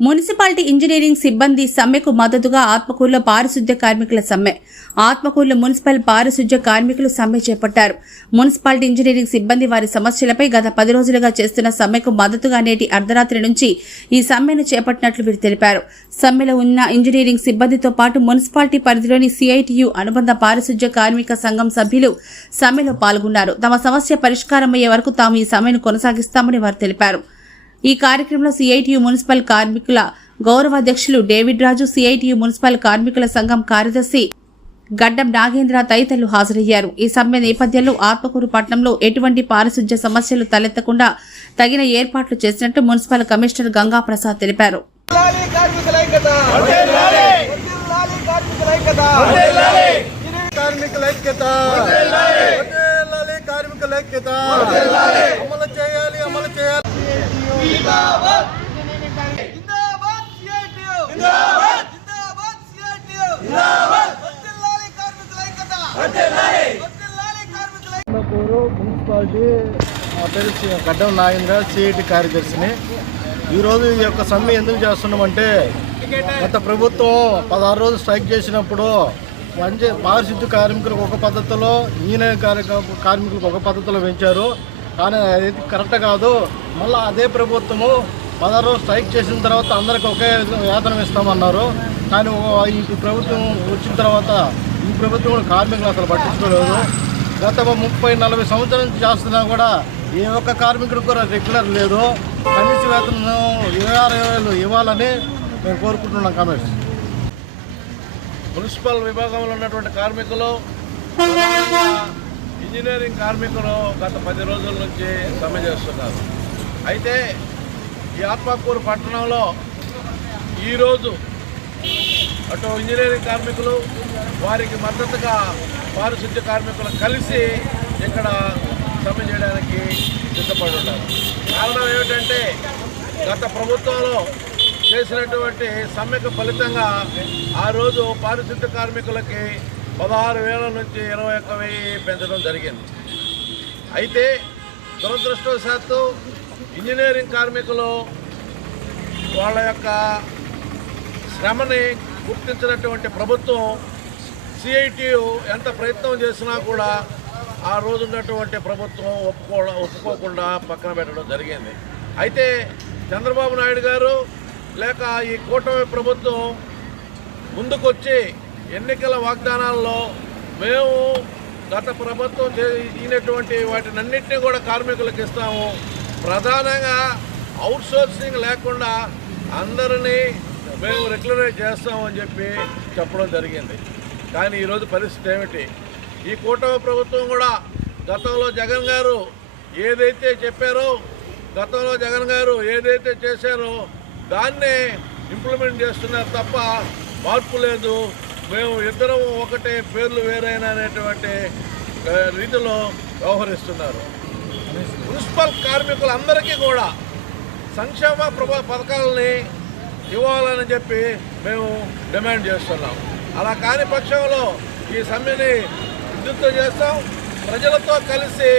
Municipality engineering సిబ్బంది సమ్మెకు మద్దతుగా ఆత్మకూరులో పారిశుద్ధ్య కార్మికుల సమ్మె. ఆత్మకూరులో మున్సిపల్ పారిశుద్ధ్య కార్మికులు సమ్మె చేపట్టారు. మున్సిపాలిటీ ఇంజనీరింగ్ సిబ్బంది వారి సమస్యలపై గత పది రోజులుగా చేస్తున్న సమ్మెకు మద్దతుగా నేటి అర్ధరాత్రి నుంచి ఈ సమ్మెను చేపట్టినట్లు వీరు తెలిపారు. సమ్మెలో ఉన్న ఇంజనీరింగ్ సిబ్బందితో పాటు మున్సిపాలిటీ పరిధిలోని సిఐటియు అనుబంధ పారిశుద్ధ్య కార్మిక సంఘం సభ్యులు సమ్మెలో పాల్గొన్నారు. తమ సమస్య పరిష్కారమయ్యే వరకు తాము ఈ సమ్మెను కొనసాగిస్తామని వారు తెలిపారు. ఈ కార్యక్రమంలో సిఐటియు మున్సిపల్ కార్మికుల గౌరవ అధ్యక్షులు డేవిడ్ రాజు సిఐటియు మున్సిపల్ కార్మికుల సంఘం కార్యదర్శి గడ్డం నాగేంద్ర తదితరులు హాజరయ్యారు. ఈ సమ్మె నేపథ్యంలో ఆత్మకూరు పట్టణంలో ఎటువంటి పారిశుధ్య సమస్యలు తలెత్తకుండా తగిన ఏర్పాట్లు చేసినట్టు మున్సిపల్ కమిషనర్ గంగా ప్రసాద్ తెలిపారు కార్మికుల ఐక్యత! కార్మికుల ఐక్యత! పూరు మున్సిపాలిటీ పేరు గడ్డం నాగేంద్ర సిఐటి కార్యదర్శిని. ఈరోజు ఈ యొక్క సమ్మె ఎందుకు చేస్తున్నామంటే గత ప్రభుత్వం పదహారు రోజులు స్ట్రైక్ చేసినప్పుడు మంచి పారిశుద్ధ్య కార్మికులకు ఒక పద్ధతిలో ఈయన కార్మికులకు ఒక పద్ధతిలో పెంచారు. కానీ అది కరెక్ట్ కాదు. మళ్ళీ అదే ప్రభుత్వము పదహారు రోజులు స్ట్రైక్ చేసిన తర్వాత అందరికి ఒకే వేతనం ఇస్తామన్నారు. కానీ ఈ ప్రభుత్వం వచ్చిన తర్వాత ఈ ప్రభుత్వం కూడా కార్మికులు అసలు పట్టించుకోలేదు. గత ముప్పై నలభై సంవత్సరాల నుంచి చేస్తున్నా కూడా ఏ ఒక్క కార్మికుడికి కూడా రెగ్యులర్ లేదు. కనీస వేతనం ఇరవై ఆరు వేలు ఇవ్వాలని మేము కోరుకుంటున్నాం కామెంట్స్ మున్సిపల్ విభాగంలో ఉన్నటువంటి కార్మికులు ఇంజనీరింగ్ కార్మికులు గత పది రోజుల నుంచి సమ్మె చేస్తున్నారు. అయితే ఈ ఆత్మకూరు పట్టణంలో ఈరోజు అటు ఇంజనీరింగ్ కార్మికులు వారికి మద్దతుగా పారిశుద్ధ్య కార్మికులు కలిసి ఇక్కడ సమ్మె చేయడానికి సిద్ధపడి ఉన్నారు కారణం ఏమిటంటే గత ప్రభుత్వంలో చేసినటువంటి సమ్మెకు ఫలితంగా ఆ రోజు పారిశుద్ధ్య కార్మికులకి పదహారు వేల నుంచి ఇరవై ఒక్క వెయ్యి పెంచడం జరిగింది. అయితే దురదృష్టవశాత్తు ఇంజనీరింగ్ కార్మికులు వాళ్ళ యొక్క శ్రమని గుర్తించినటువంటి ప్రభుత్వం సిఐటియు ఎంత ప్రయత్నం చేసినా కూడా ఆ రోజు ఉన్నటువంటి ప్రభుత్వం ఒప్పుకో ఒప్పుకోకుండా పక్కన పెట్టడం జరిగింది. అయితే చంద్రబాబు నాయుడు గారు లేక ఈ కూటమి ప్రభుత్వం ముందుకొచ్చి ఎన్నికల వాగ్దానాల్లో మేము గత ప్రభుత్వం చేయనటువంటి వాటినన్నింటినీ కూడా కార్మికులకు ఇస్తాము. ప్రధానంగా అవుట్సోర్సింగ్ లేకుండా అందరినీ మేము రెగ్యులరైజ్ చేస్తామని చెప్పి చెప్పడం జరిగింది. కానీ ఈరోజు పరిస్థితి ఏమిటి? ఈ కూటమి ప్రభుత్వం కూడా గతంలో జగన్ గారు ఏదైతే చెప్పారో గతంలో జగన్ గారు ఏదైతే చేశారో దాన్నే ఇంప్లిమెంట్ చేస్తున్నారు తప్ప మార్పు లేదు. మేము ఇద్దరం ఒకటే పేర్లు వేరైనా అనేటువంటి రీతిలో వ్యవహరిస్తున్నారు. మున్సిపల్ కార్మికులందరికీ కూడా సంక్షేమ ప్రభ పథకాలని ఇవ్వాలని చెప్పి మేము డిమాండ్ చేస్తున్నాం. అలా కాని పక్షంలో ఈ సమ్మెని విద్యుత్తు చేస్తాం. ప్రజలతో కలిసి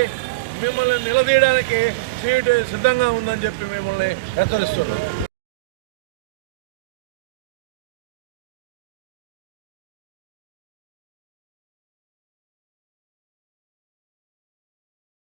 మిమ్మల్ని నిలదీయడానికి సీటు సిద్ధంగా ఉందని చెప్పి మిమ్మల్ని హెచ్చరిస్తున్నాం.